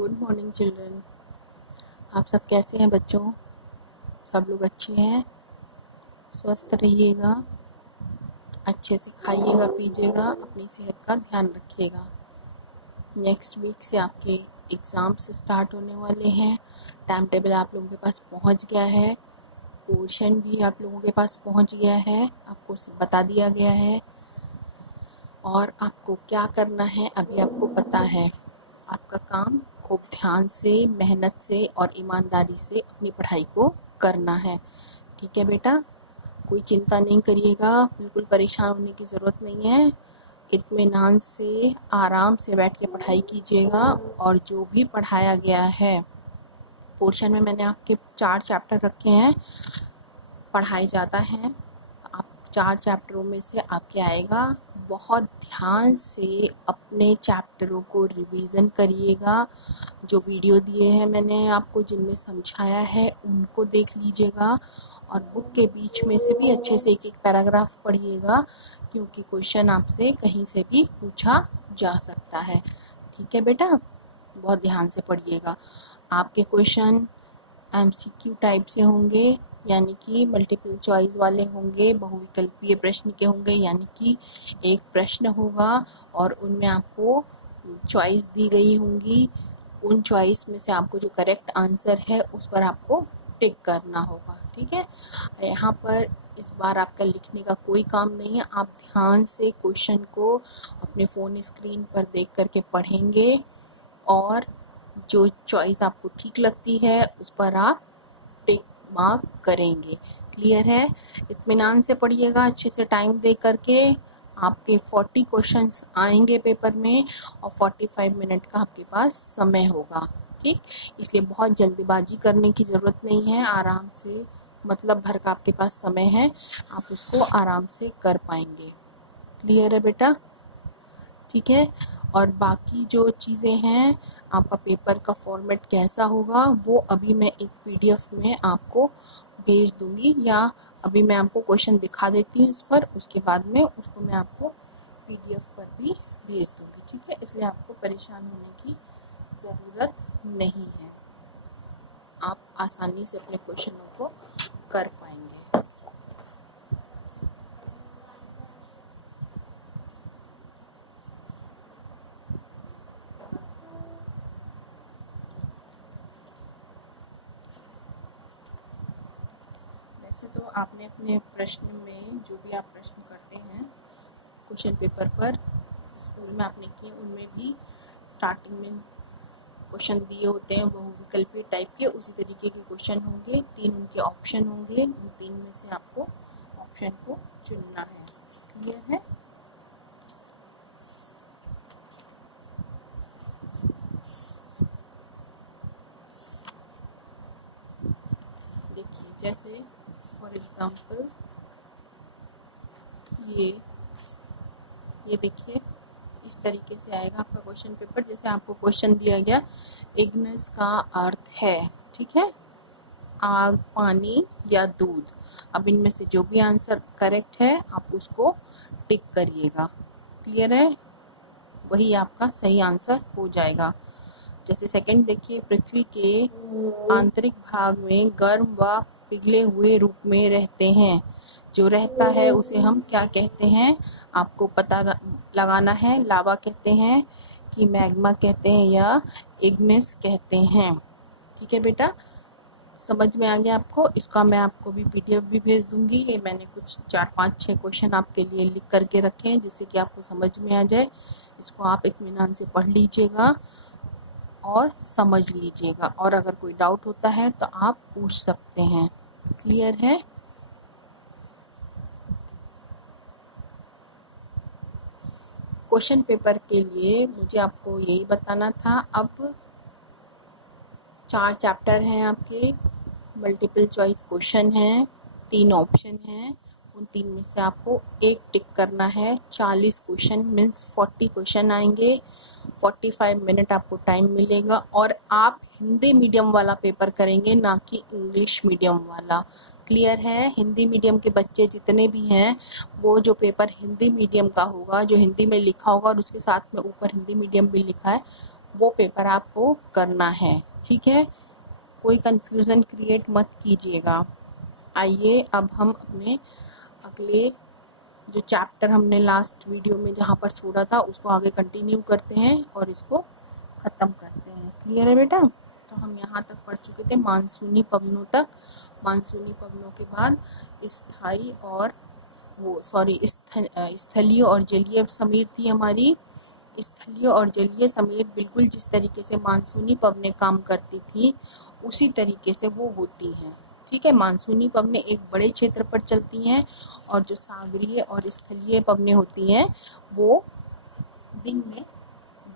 Good morning children. आप सब कैसे हैं बच्चों? सब लोग अच्छे हैं? स्वस्थ रहिएगा, अच्छे से खाइएगा पीजिएगा, अपनी सेहत का ध्यान रखिएगा। नेक्स्ट वीक से आपके एग्ज़ाम्स स्टार्ट होने वाले हैं। टाइम टेबल आप लोगों के पास पहुंच गया है, पोर्शन भी आप लोगों के पास पहुंच गया है, आपको बता दिया गया है और आपको क्या करना है अभी आपको पता है। आपका काम खूब ध्यान से, मेहनत से और ईमानदारी से अपनी पढ़ाई को करना है। ठीक है बेटा, कोई चिंता नहीं करिएगा, बिल्कुल परेशान होने की ज़रूरत नहीं है। इत्मीनान से आराम से बैठ के पढ़ाई कीजिएगा और जो भी पढ़ाया गया है पोर्शन में, मैंने आपके 4 चैप्टर रखे हैं, पढ़ाए जाता है। आप 4 चैप्टरों में से आपके आएगा। बहुत ध्यान से अपने चैप्टरों को रिवीजन करिएगा। जो वीडियो दिए हैं मैंने आपको, जिनमें समझाया है, उनको देख लीजिएगा और बुक के बीच में से भी अच्छे से एक एक पैराग्राफ पढ़िएगा, क्योंकि क्वेश्चन आपसे कहीं से भी पूछा जा सकता है। ठीक है बेटा, बहुत ध्यान से पढ़िएगा। आपके क्वेश्चन MCQ टाइप से होंगे, यानी कि मल्टीपल चॉइस वाले होंगे, बहुविकल्पीय प्रश्न के होंगे, यानी कि एक प्रश्न होगा और उनमें आपको चॉइस दी गई होंगी। उन चॉइस में से आपको जो करेक्ट आंसर है उस पर आपको टिक करना होगा। ठीक है, यहाँ पर इस बार आपका लिखने का कोई काम नहीं है। आप ध्यान से क्वेश्चन को अपने फ़ोन स्क्रीन पर देख करके पढ़ेंगे और जो चॉइस आपको ठीक लगती है उस पर आप टिक मार्क करेंगे। क्लियर है? इत्मीनान से पढ़िएगा, अच्छे से टाइम दे करके। आपके 40 क्वेश्चंस आएंगे पेपर में और 45 मिनट का आपके पास समय होगा। ठीक, इसलिए बहुत जल्दीबाजी करने की ज़रूरत नहीं है। आराम से, मतलब भर का आपके पास समय है, आप उसको आराम से कर पाएंगे। क्लियर है बेटा? ठीक है, और बाकी जो चीज़ें हैं, आपका पेपर का फॉर्मेट कैसा होगा वो अभी मैं एक PDF में आपको भेज दूंगी, या अभी मैं आपको क्वेश्चन दिखा देती हूँ इस पर, उसके बाद में उसको मैं आपको PDF पर भी भेज दूंगी। ठीक है, इसलिए आपको परेशान होने की ज़रूरत नहीं है, आप आसानी से अपने क्वेश्चनों को कर पाएंगे। वैसे तो आपने अपने प्रश्न में, जो भी आप प्रश्न करते हैं क्वेश्चन पेपर पर, स्कूल में आपने किए, उनमें भी स्टार्टिंग में क्वेश्चन दिए होते हैं बहुविकल्पीय टाइप के, उसी तरीके के क्वेश्चन होंगे। 3 उनके ऑप्शन होंगे, उन 3 में से आपको ऑप्शन को चुनना है। क्लियर है? देखिए, जैसे फॉर एग्जांपल ये देखिए, इस तरीके से आएगा आपका क्वेश्चन पेपर। जैसे आपको क्वेश्चन दिया गया, इग्निस का अर्थ है, ठीक है, आग, पानी या दूध। अब इनमें से जो भी आंसर करेक्ट है आप उसको टिक करिएगा। क्लियर है? वही आपका सही आंसर हो जाएगा। जैसे सेकंड देखिए, पृथ्वी के आंतरिक भाग में गर्म व पिघले हुए रूप में रहते हैं। जो रहता है उसे हम क्या कहते हैं? आपको पता लगाना है। लावा कहते हैं कि मैग्मा कहते हैं या इग्निस कहते हैं। ठीक है बेटा, समझ में आ गया आपको? इसका मैं आपको भी PDF भी भेज दूंगी। ये मैंने कुछ 4-5-6 क्वेश्चन आपके लिए लिख करके रखे हैं, जिससे कि आपको समझ में आ जाए। इसको आप इत्मीनान से पढ़ लीजिएगा और समझ लीजिएगा, और अगर कोई डाउट होता है तो आप पूछ सकते हैं। क्लियर है? क्वेश्चन पेपर के लिए मुझे आपको यही बताना था। अब 4 चैप्टर हैं आपके, मल्टीपल चॉइस क्वेश्चन हैं, 3 ऑप्शन हैं, उन 3 में से आपको एक टिक करना है। 40 क्वेश्चन मीन्स 40 क्वेश्चन आएंगे, 45 मिनट आपको टाइम मिलेगा, और आप हिंदी मीडियम वाला पेपर करेंगे, ना कि इंग्लिश मीडियम वाला। क्लियर है? हिंदी मीडियम के बच्चे जितने भी हैं, वो जो पेपर हिंदी मीडियम का होगा, जो हिंदी में लिखा होगा और उसके साथ में ऊपर हिंदी मीडियम भी लिखा है, वो पेपर आपको करना है, ठीक है। कोई कंफ्यूजन क्रिएट मत कीजिएगा। आइए अब हम अपने अगले जो चैप्टर हमने लास्ट वीडियो में जहाँ पर छोड़ा था उसको आगे कंटिन्यू करते हैं और इसको ख़त्म करते हैं। क्लियर है बेटा? तो हम यहाँ तक पढ़ चुके थे मानसूनी पवनों तक। मानसूनी पवनों के बाद स्थायी और स्थलीय और जलीय समीर थी हमारी। स्थलीय और जलीय समीर बिल्कुल जिस तरीके से मानसूनी पवनें काम करती थी उसी तरीके से वो होती हैं, ठीक है। मानसूनी पवनें एक बड़े क्षेत्र पर चलती हैं और जो सागरीय और स्थलीय पवनें होती हैं वो दिन में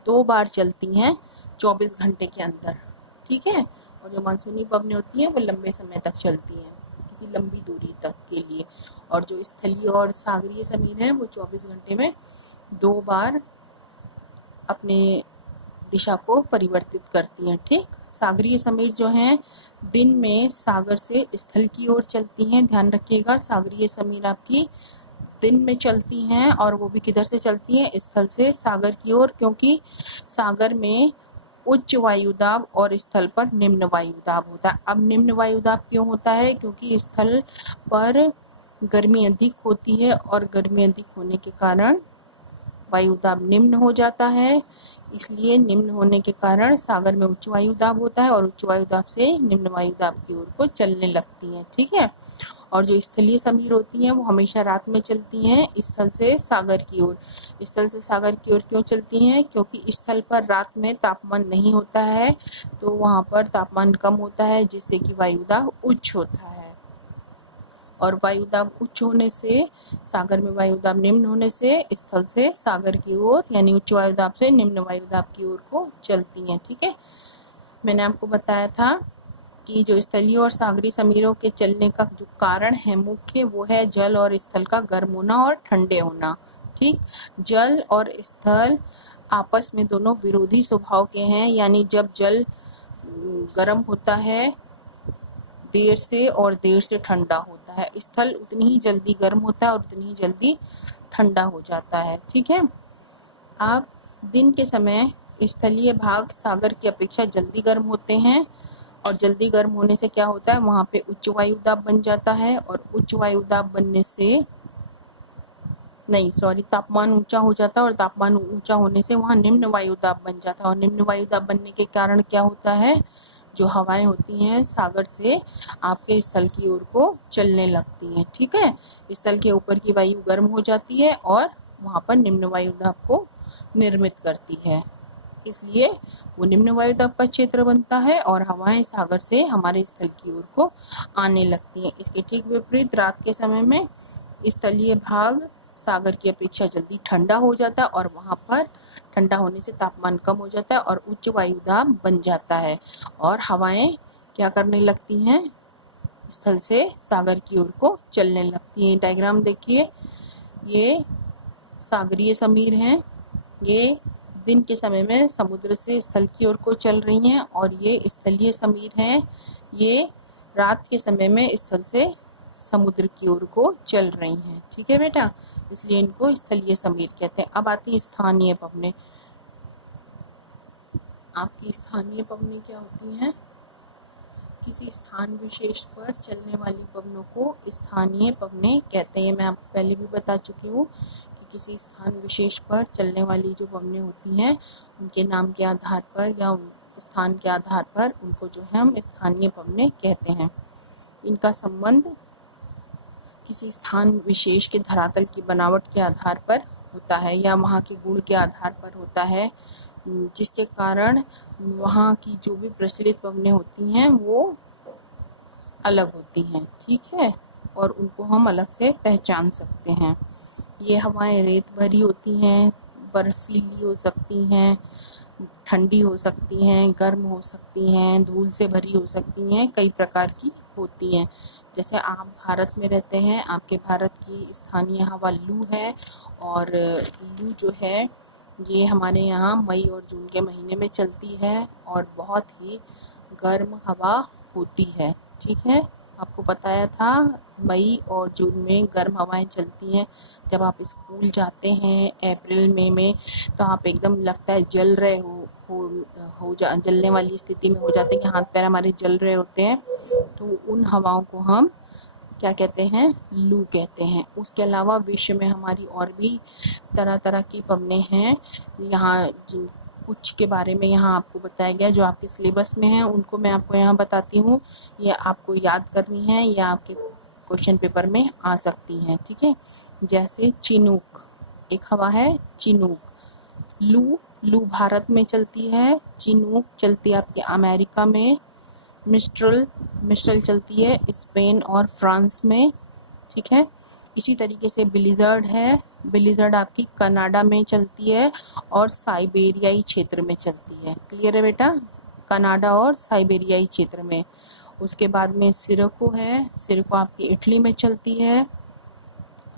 2 बार चलती हैं 24 घंटे के अंदर, ठीक है। और जो मानसूनी पवनें होती हैं वो लंबे समय तक चलती हैं, किसी लंबी दूरी तक के लिए। और जो स्थलीय और सागरीय समीर हैं वो 24 घंटे में 2 बार अपने दिशा को परिवर्तित करती हैं, ठीक। सागरीय समीर जो हैं दिन में सागर से स्थल की ओर चलती हैं। ध्यान रखिएगा, सागरीय समीर आपकी दिन में चलती हैं और वो भी किधर से चलती हैं? स्थल से सागर की ओर, क्योंकि सागर में उच्च वायुदाब और स्थल पर निम्न वायुदाब होता है। अब निम्न वायुदाब क्यों होता है? क्योंकि स्थल पर गर्मी अधिक होती है और गर्मी अधिक होने के कारण वायुदाब निम्न हो जाता है। इसलिए निम्न होने के कारण सागर में उच्च वायुदाब होता है और उच्च वायुदाब से निम्न वायुदाब की ओर को चलने लगती हैं, ठीक है। और जो स्थलीय समीर होती हैं वो हमेशा रात में चलती हैं स्थल से सागर की ओर। स्थल से सागर की ओर क्यों चलती हैं? क्योंकि स्थल पर रात में तापमान नहीं होता है, तो वहाँ पर तापमान कम होता है जिससे कि वायुदाब उच्च होता है। और वायुदाब उच्च होने से, सागर में वायुदाब निम्न होने से स्थल से सागर की ओर यानी उच्च वायुदाब से निम्न वायुदाब की ओर को चलती हैं, ठीक है। मैंने आपको बताया था कि जो स्थलीय और सागरीय समीरों के चलने का जो कारण है मुख्य, वो है जल और स्थल का गर्म होना और ठंडे होना, ठीक। जल और स्थल आपस में दोनों विरोधी स्वभाव के हैं, यानी जब जल गर्म होता है देर से और देर से ठंडा होता है, स्थल उतनी ही जल्दी गर्म होता है और उतनी ही जल्दी ठंडा हो जाता है, ठीक है। अब दिन के समय स्थलीय भाग सागर की अपेक्षा जल्दी गर्म होते हैं और जल्दी गर्म होने से क्या होता है, वहाँ पे उच्च वायुदाब बन जाता है और उच्च वायुदाब बनने से तापमान ऊंचा हो जाता है और तापमान ऊंचा होने से वहाँ निम्न वायुदाब बन जाता है। और निम्न वायुदाब बनने के कारण क्या होता है, जो हवाएं होती हैं सागर से आपके स्थल की ओर को चलने लगती हैं, ठीक है। स्थल के ऊपर की वायु गर्म हो जाती है और वहाँ पर निम्न वायुदाब को निर्मित करती है, इसलिए वो निम्न वायुदाब का क्षेत्र बनता है और हवाएं सागर से हमारे स्थल की ओर को आने लगती हैं। इसके ठीक विपरीत रात के समय में स्थलीय भाग सागर की अपेक्षा जल्दी ठंडा हो जाता है और वहाँ पर ठंडा होने से तापमान कम हो जाता है और उच्च वायुदाब बन जाता है और हवाएं क्या करने लगती हैं, स्थल से सागर की ओर को चलने लगती हैं। डायग्राम देखिए, ये सागरीय समीर हैं, ये दिन के समय में समुद्र से स्थल की ओर को चल रही हैं और ये स्थलीय समीर हैं, ये रात के समय में स्थल से समुद्र की ओर को चल रही हैं, ठीक है बेटा, इसलिए इनको स्थलीय समीर कहते हैं। अब आती है स्थानीय पवनें। आपकी स्थानीय पवनें क्या होती हैं? किसी स्थान विशेष पर चलने वाली पवनों को स्थानीय पवनें कहते हैं। मैं आपको पहले भी बता चुकी हूँ कि किसी स्थान विशेष पर चलने वाली जो पवनें होती हैं उनके नाम के आधार पर या स्थान के आधार पर उनको जो है हम स्थानीय पवनें कहते हैं। इनका संबंध किसी स्थान विशेष के धरातल की बनावट के आधार पर होता है या वहाँ के गुण के आधार पर होता है, जिसके कारण वहाँ की जो भी प्रचलित पवनें होती हैं वो अलग होती हैं, ठीक है, और उनको हम अलग से पहचान सकते हैं। ये हवाएं रेत भरी होती हैं, बर्फीली हो सकती हैं, ठंडी हो सकती हैं, गर्म हो सकती हैं, धूल से भरी हो सकती हैं, कई प्रकार की होती हैं। जैसे आप भारत में रहते हैं, आपके भारत की स्थानीय हवा लू है और लू जो है ये हमारे यहाँ मई और जून के महीने में चलती है और बहुत ही गर्म हवा होती है, ठीक है। आपको बताया था मई और जून में गर्म हवाएं चलती हैं। जब आप स्कूल जाते हैं अप्रैल मई में तो आप एकदम लगता है जल रहे हो जलने वाली स्थिति में हो जाते हैं कि हाथ पैर हमारे जल रहे होते हैं, तो उन हवाओं को हम क्या कहते हैं, लू कहते हैं। उसके अलावा विश्व में हमारी और भी तरह तरह की पवनें हैं, यहाँ जिन कुछ के बारे में यहाँ आपको बताया गया जो आपके सिलेबस में है, उनको मैं आपको यहाँ बताती हूँ। ये आपको याद करनी है या आपके क्वेश्चन पेपर में आ सकती हैं, ठीक है। जैसे चिनूक एक हवा है, चिनूक। लू भारत में चलती है, चिनूक चलती है आपके अमेरिका में, मिस्ट्रल चलती है स्पेन और फ्रांस में, ठीक है। इसी तरीके से ब्लिज़र्ड है, ब्लिज़र्ड आपकी कनाडा में चलती है और साइबेरियाई क्षेत्र में चलती है। क्लियर है बेटा, कनाडा और साइबेरियाई क्षेत्र में। उसके बाद में सिरको है, सिरको आपकी इटली में चलती है।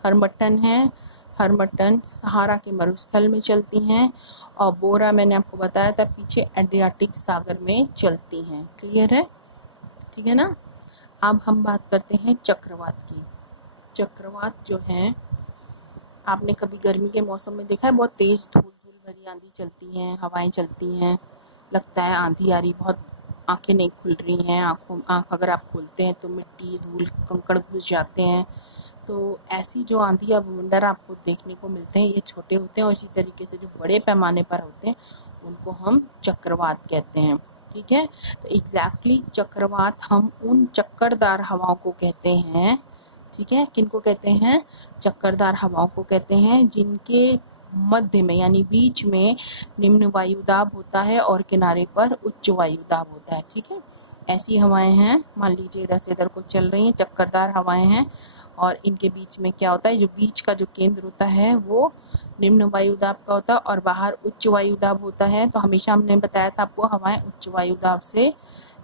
हरमट्टन है, हरमट्टन सहारा के मरुस्थल में चलती हैं। और बोरा मैंने आपको बताया था पीछे, एड्रियाटिक सागर में चलती हैं। क्लियर है, ठीक है ना। अब हम बात करते हैं चक्रवात की। चक्रवात जो है, आपने कभी गर्मी के मौसम में देखा है, बहुत तेज़ धूल भरी आंधी चलती हैं, हवाएं चलती हैं, लगता है आंधी आ रही, बहुत आंखें नहीं खुल रही हैं, आँख अगर आप खोलते हैं तो मिट्टी धूल कंकड़ घुस जाते हैं। तो ऐसी जो आंधी या बवंडर आपको देखने को मिलते हैं, ये छोटे होते हैं, और इसी तरीके से जो बड़े पैमाने पर होते हैं उनको हम चक्रवात कहते हैं, ठीक है। तो एग्जैक्टली चक्रवात हम उन चक्करदार हवाओं को कहते हैं, ठीक है। किनको कहते हैं, चक्करदार हवाओं को कहते हैं, जिनके मध्य में यानी बीच में निम्न वायुदाब होता है और किनारे पर उच्च वायुदाब होता है, ठीक है। ऐसी हवाएं हैं, मान लीजिए इधर से इधर को चल रही हैं, चक्करदार हवाएं हैं, और इनके बीच में क्या होता है, जो बीच का जो केंद्र होता है वो निम्न वायुदाब का होता है और बाहर उच्च वायुदाब होता है। तो हमेशा हमने बताया था आपको, हवाएं उच्च वायुदाब से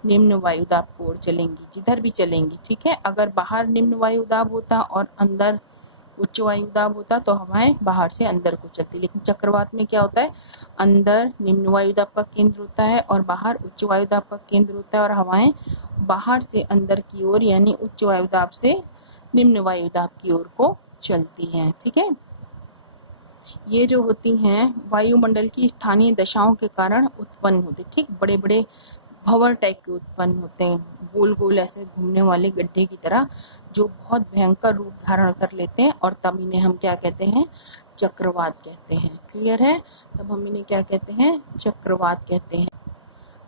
निम्न वायुदाब की ओर चलेंगी, जिधर भी चलेंगी, ठीक है। अगर बाहर निम्न वायुदाब होता और अंदर उच्च वायुदाब होता तो हवाएं बाहर से अंदर को चलती। लेकिन चक्रवात में क्या होता है, अंदर निम्न वायुदाब का केंद्र होता है और बाहर उच्च वायुदाब का केंद्र होता है, और हवाएं बाहर से अंदर की ओर यानी उच्च वायुदाब से निम्न वायुदाब की ओर को चलती हैं, ठीक है। ये जो होती हैं वायुमंडल की स्थानीय दशाओं के कारण उत्पन्न होते, ठीक, बड़े बड़े भंवर टाइप के उत्पन्न होते हैं, गोल गोल ऐसे घूमने वाले गड्ढे की तरह, जो बहुत भयंकर रूप धारण कर लेते हैं, और तब इन्हें हम क्या कहते हैं, चक्रवात कहते हैं। क्लियर है, तब हम इन्हें क्या कहते हैं, चक्रवात कहते हैं।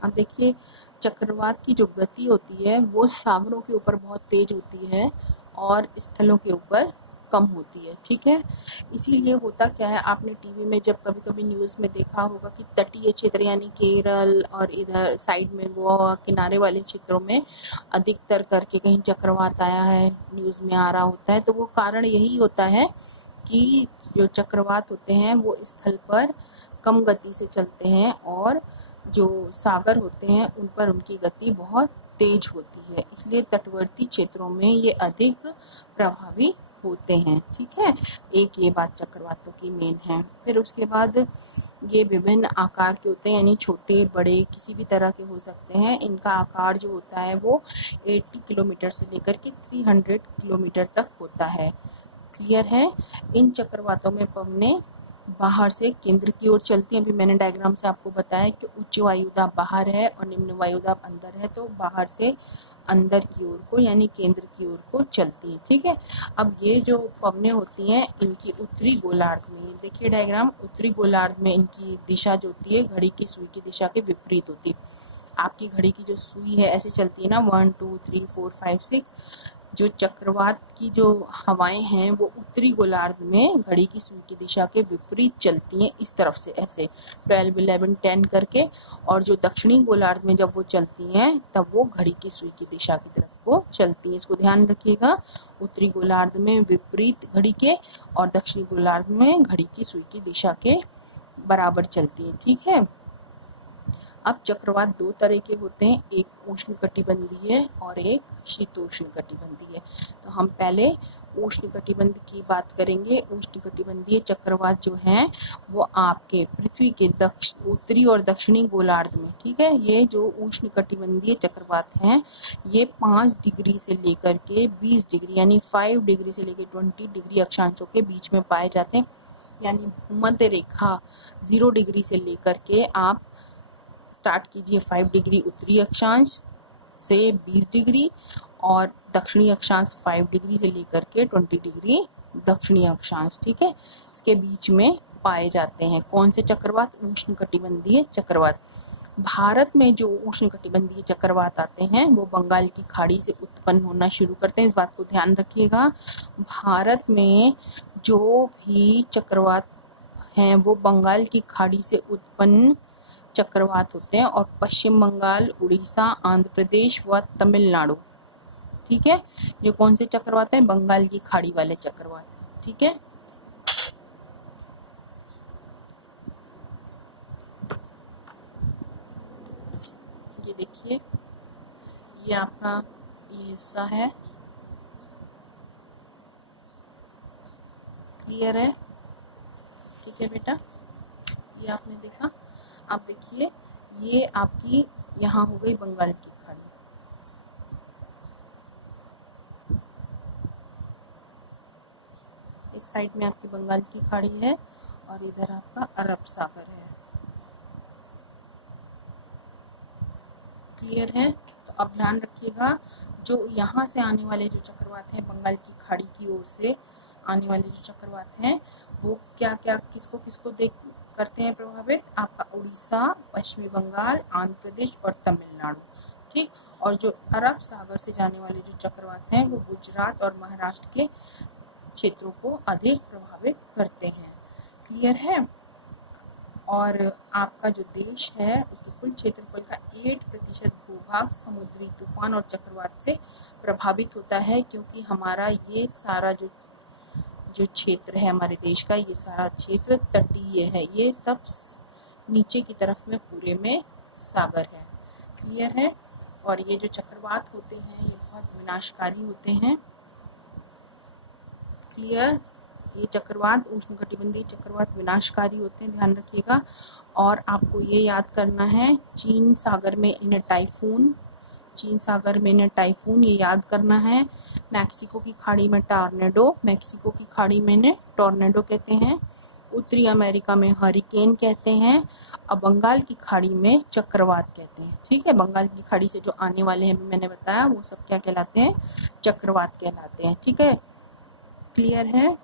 अब देखिए, चक्रवात की जो गति होती है वो सागरों के ऊपर बहुत तेज होती है और स्थलों के ऊपर कम होती है, ठीक है। इसीलिए होता क्या है, आपने टीवी में जब कभी कभी न्यूज़ में देखा होगा कि तटीय क्षेत्र यानी केरल और इधर साइड में गोवा किनारे वाले क्षेत्रों में अधिकतर करके कहीं चक्रवात आया है, न्यूज़ में आ रहा होता है। तो वो कारण यही होता है कि जो चक्रवात होते हैं वो स्थल पर कम गति से चलते हैं, और जो सागर होते हैं उन पर उनकी गति बहुत तेज होती है, इसलिए तटवर्ती क्षेत्रों में ये अधिक प्रभावी होते हैं, ठीक है। एक ये बात चक्रवातों की मेन है। फिर उसके बाद ये विभिन्न आकार के होते हैं, यानी छोटे बड़े किसी भी तरह के हो सकते हैं। इनका आकार जो होता है वो 80 किलोमीटर से लेकर के 300 किलोमीटर तक होता है। क्लियर है। इन चक्रवातों में पवनें बाहर से केंद्र की ओर चलती हैं। अभी मैंने डायग्राम से आपको बताया कि उच्च वायुदाब बाहर है और निम्न वायुदाब अंदर है, तो बाहर से अंदर की ओर को यानी केंद्र की ओर को चलती है, ठीक है। अब ये जो पवनें होती हैं इनकी उत्तरी गोलार्ध में, देखिए डायग्राम, उत्तरी गोलार्ध में इनकी दिशा जो होती है घड़ी की सुई की दिशा के विपरीत होती है। आपकी घड़ी की जो सुई है ऐसे चलती है ना, 1 2 3 4 5 6। जो चक्रवात की जो हवाएं हैं वो उत्तरी गोलार्ध में घड़ी की सुई की दिशा के विपरीत चलती हैं, इस तरफ से ऐसे 12 11 10 करके। और जो दक्षिणी गोलार्ध में जब वो चलती हैं तब वो घड़ी की सुई की दिशा की तरफ को चलती है। इसको ध्यान रखिएगा, उत्तरी गोलार्ध में विपरीत घड़ी के और दक्षिणी गोलार्ध में घड़ी की सुई की दिशा के बराबर चलती है, ठीक है। अब चक्रवात दो तरह के होते हैं, एक उष्णकटिबंधीय और एक शीतोष्णकटिबंधीय। तो हम पहले उष्णकटिबंध की बात करेंगे। उष्णकटिबंधीय चक्रवात जो हैं वो आपके पृथ्वी के उत्तरी और दक्षिणी गोलार्ध में, ठीक है। ये जो उष्णकटिबंधीय चक्रवात हैं ये 5 डिग्री से लेकर के 20 डिग्री यानी 5 डिग्री से लेकर 20 डिग्री अक्षांशों के बीच में पाए जाते हैं। यानी भूमध्य रेखा 0 डिग्री से लेकर के आप स्टार्ट कीजिए 5 डिग्री उत्तरी अक्षांश से 20 डिग्री और दक्षिणी अक्षांश 5 डिग्री से लेकर के 20 डिग्री दक्षिणी अक्षांश, ठीक है, इसके बीच में पाए जाते हैं। कौन से चक्रवात? उष्णकटिबंधीय चक्रवात। भारत में जो उष्णकटिबंधीय चक्रवात आते हैं वो बंगाल की खाड़ी से उत्पन्न होना शुरू करते हैं, इस बात को ध्यान रखिएगा। भारत में जो भी चक्रवात हैं वो बंगाल की खाड़ी से उत्पन्न चक्रवात होते हैं और पश्चिम बंगाल, उड़ीसा, आंध्र प्रदेश व तमिलनाडु, ठीक है, ये कौन से चक्रवात हैं? बंगाल की खाड़ी वाले चक्रवात हैं, ठीक है। ये देखिए, ये आपका ये हिस्सा है, क्लियर है? ठीक है बेटा, ये आपने देखा। आप देखिए, ये आपकी यहाँ हो गई बंगाल की खाड़ी, इस साइड में आपकी बंगाल की खाड़ी है और इधर आपका अरब सागर है, क्लियर है? तो अब ध्यान रखिएगा, जो यहाँ से आने वाले जो चक्रवात हैं, बंगाल की खाड़ी की ओर से आने वाले जो चक्रवात हैं वो क्या क्या किसको किसको देख करते हैं प्रभावित? आपका उड़ीसा, पश्चिमी बंगाल, आंध्र प्रदेश और तमिलनाडु, ठीक। और जो अरब सागर से जाने वाले जो चक्रवात हैं वो गुजरात और महाराष्ट्र के क्षेत्रों को अधिक प्रभावित करते हैं, क्लियर है? और आपका जो देश है उसके कुल क्षेत्रफल का 8% भूभाग समुद्री तूफान और चक्रवात से प्रभावित होता है, क्योंकि हमारा ये सारा जो क्षेत्र है हमारे देश का, ये सारा क्षेत्र तटीय है, ये सब नीचे की तरफ में पूरे में सागर है, क्लियर है? और ये जो चक्रवात होते हैं ये बहुत विनाशकारी होते हैं, क्लियर? ये चक्रवात, उष्णकटिबंधीय चक्रवात विनाशकारी होते हैं, ध्यान रखिएगा। और आपको ये याद करना है, चीन सागर में इन्हें टाइफून, चीन सागर में इन्हें टाइफून, ये याद करना है। मैक्सिको की खाड़ी में टॉर्नेडो, मैक्सिको की खाड़ी में इन्हें टॉर्नेडो कहते हैं। उत्तरी अमेरिका में हरिकेन कहते हैं। अब बंगाल की खाड़ी में चक्रवात कहते हैं, ठीक है। बंगाल की खाड़ी से जो आने वाले हैं मैंने बताया वो सब क्या कहलाते हैं? चक्रवात कहलाते हैं, ठीक है, क्लियर है?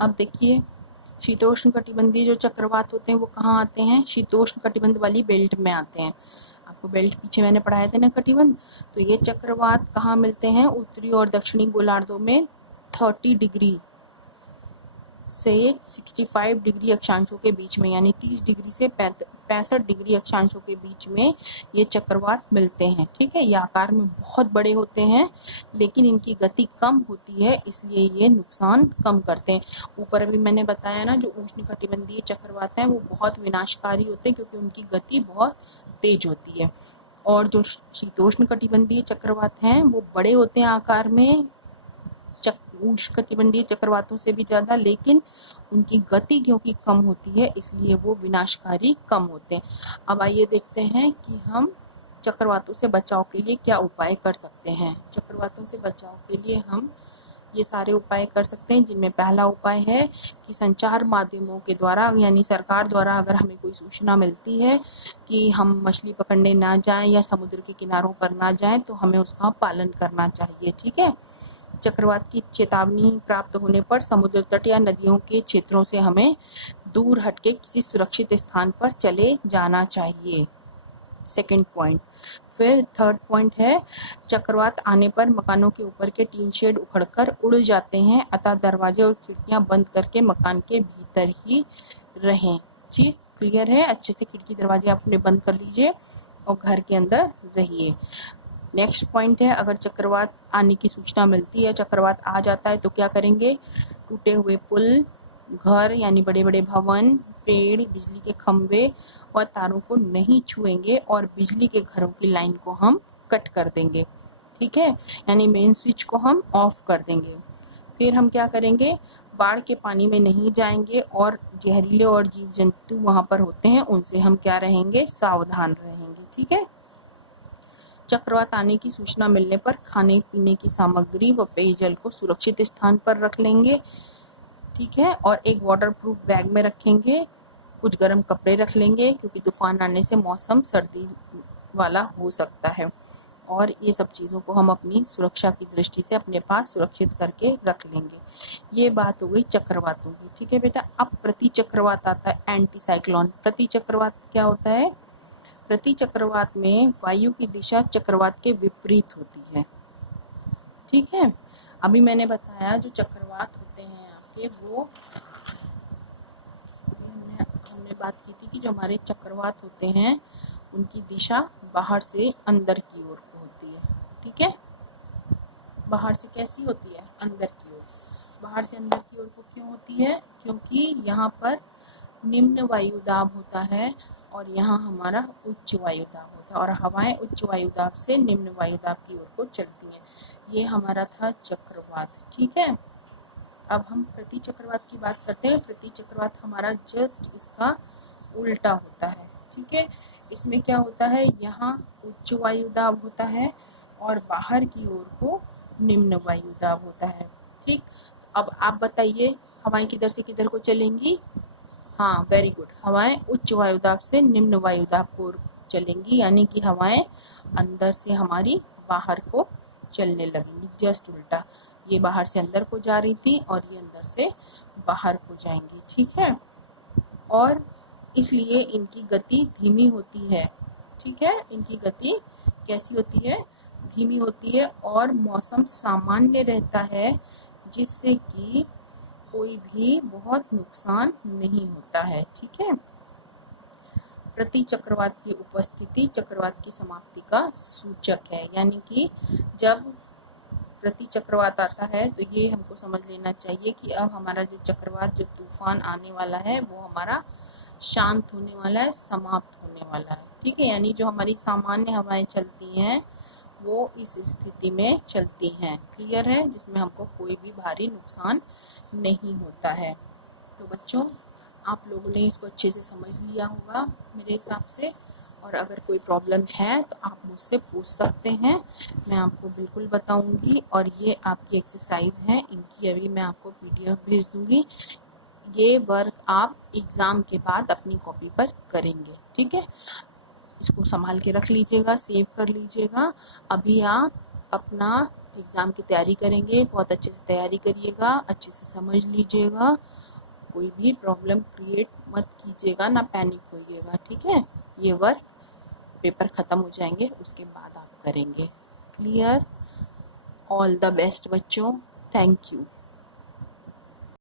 अब देखिए, शीतोष्ण कटिबंधीय जो चक्रवात होते हैं वो कहाँ आते हैं? शीतोष्ण कटिबंध वाली बेल्ट में आते हैं। आपको बेल्ट पीछे मैंने पढ़ाया था ना, कटिबंध। तो ये चक्रवात कहाँ मिलते हैं? उत्तरी और दक्षिणी गोलार्धों में 30 डिग्री से 65 डिग्री अक्षांशों के बीच में, यानी 30 डिग्री से 65 डिग्री अक्षांशों के बीच में ये चक्रवात मिलते हैं, ठीक है। ये आकार में बहुत बड़े होते हैं लेकिन इनकी गति कम होती है, इसलिए ये नुकसान कम करते हैं। ऊपर अभी मैंने बताया ना, जो उष्णकटिबंधीय चक्रवात हैं वो बहुत विनाशकारी होते हैं क्योंकि उनकी गति बहुत तेज होती है। और जो शीतोष्ण कटिबंधीय चक्रवात हैं वो बड़े होते हैं आकार में उष्णकटिबंधीय चक्रवातों से भी ज़्यादा, लेकिन उनकी गति क्योंकि कम होती है इसलिए वो विनाशकारी कम होते हैं। अब आइए देखते हैं कि हम चक्रवातों से बचाव के लिए क्या उपाय कर सकते हैं। चक्रवातों से बचाव के लिए हम ये सारे उपाय कर सकते हैं, जिनमें पहला उपाय है कि संचार माध्यमों के द्वारा, यानी सरकार द्वारा अगर हमें कोई सूचना मिलती है कि हम मछली पकड़ने ना जाएं या समुद्र के किनारों पर ना जाएं तो हमें उसका पालन करना चाहिए, ठीक है। चक्रवात की चेतावनी प्राप्त होने पर समुद्र तट या नदियों के क्षेत्रों से हमें दूर हटके किसी सुरक्षित स्थान पर चले जाना चाहिए, सेकंड पॉइंट। फिर थर्ड पॉइंट है, चक्रवात आने पर मकानों के ऊपर के टीन शेड उखड़कर उड़ जाते हैं, अतः दरवाजे और खिड़कियां बंद करके मकान के भीतर ही रहें, ठीक, क्लियर है? अच्छे से खिड़की दरवाजे आपने बंद कर लीजिए और घर के अंदर रहिए। नेक्स्ट पॉइंट है, अगर चक्रवात आने की सूचना मिलती है, चक्रवात आ जाता है तो क्या करेंगे? टूटे हुए पुल, घर यानी बड़े बड़े भवन, पेड़, बिजली के खंभे और तारों को नहीं छुएंगे और बिजली के घरों की लाइन को हम कट कर देंगे, ठीक है, यानी मेन स्विच को हम ऑफ कर देंगे। फिर हम क्या करेंगे? बाढ़ के पानी में नहीं जाएंगे और जहरीले और जीव जंतु वहाँ पर होते हैं उनसे हम क्या रहेंगे? सावधान रहेंगे, ठीक है। चक्रवात आने की सूचना मिलने पर खाने पीने की सामग्री व पेयजल को सुरक्षित स्थान पर रख लेंगे, ठीक है, और एक वाटरप्रूफ बैग में रखेंगे। कुछ गर्म कपड़े रख लेंगे क्योंकि तूफान आने से मौसम सर्दी वाला हो सकता है। और ये सब चीज़ों को हम अपनी सुरक्षा की दृष्टि से अपने पास सुरक्षित करके रख लेंगे। ये बात हो गई चक्रवातों की। ठीक है बेटा, अब प्रति चक्रवात आता है एंटी साइक्लोन। प्रति चक्रवात क्या होता है? प्रति चक्रवात में वायु की दिशा चक्रवात के विपरीत होती है। ठीक है, अभी मैंने बताया जो चक्रवात होते हैं आपके, वो हमने बात की थी कि जो हमारे चक्रवात होते हैं उनकी दिशा बाहर से अंदर की ओर को होती है। ठीक है, बाहर से कैसी होती है? अंदर की ओर। बाहर से अंदर की ओर को क्यों होती है? क्योंकि यहाँ पर निम्न वायुदाब होता है और यहाँ हमारा उच्च वायुदाब होता है, और हवाएं उच्च वायुदाब से निम्न वायुदाब की ओर को चलती हैं। ये हमारा था चक्रवात। ठीक है, अब हम प्रति चक्रवात की बात करते हैं। प्रति चक्रवात हमारा जस्ट इसका उल्टा होता है। ठीक है, इसमें क्या होता है? यहाँ उच्च वायुदाब होता है और बाहर की ओर को निम्न वायुदाब होता है। ठीक, अब आप बताइए हवाएं किधर से किधर को चलेंगी? हाँ, वेरी गुड, हवाएं उच्च वायुदाब से निम्न वायुदाब को चलेंगी, यानी कि हवाएं अंदर से हमारी बाहर को चलने लगेंगी। जस्ट उल्टा, ये बाहर से अंदर को जा रही थी और ये अंदर से बाहर को जाएंगी। ठीक है, और इसलिए इनकी गति धीमी होती है। ठीक है, इनकी गति कैसी होती है? धीमी होती है और मौसम सामान्य रहता है, जिससे कि कोई भी बहुत नुकसान नहीं होता है। ठीक है, प्रति चक्रवात की उपस्थिति चक्रवात की समाप्ति का सूचक है, यानी कि जब प्रति चक्रवात आता है तो ये हमको समझ लेना चाहिए कि अब हमारा जो चक्रवात, जो तूफान आने वाला है, वो हमारा शांत होने वाला है, समाप्त होने वाला है। ठीक है, यानी जो हमारी सामान्य हवाएं चलती हैं वो इस स्थिति में चलती हैं। क्लियर है, जिसमें हमको कोई भी भारी नुकसान नहीं होता है। तो बच्चों, आप लोगों ने इसको अच्छे से समझ लिया होगा मेरे हिसाब से, और अगर कोई प्रॉब्लम है तो आप मुझसे पूछ सकते हैं, मैं आपको बिल्कुल बताऊंगी। और ये आपकी एक्सरसाइज है, इनकी अभी मैं आपको PDF भेज दूंगी। ये वर्क आप एग्ज़ाम के बाद अपनी कॉपी पर करेंगे। ठीक है, इसको संभाल के रख लीजिएगा, सेव कर लीजिएगा। अभी आप अपना एग्ज़ाम की तैयारी करेंगे, बहुत अच्छे से तैयारी करिएगा, अच्छे से समझ लीजिएगा, कोई भी प्रॉब्लम क्रिएट मत कीजिएगा, ना पैनिक होइएगा। ठीक है, ये वर्क पेपर ख़त्म हो जाएंगे उसके बाद आप करेंगे। क्लियर? ऑल द बेस्ट बच्चों, थैंक यू।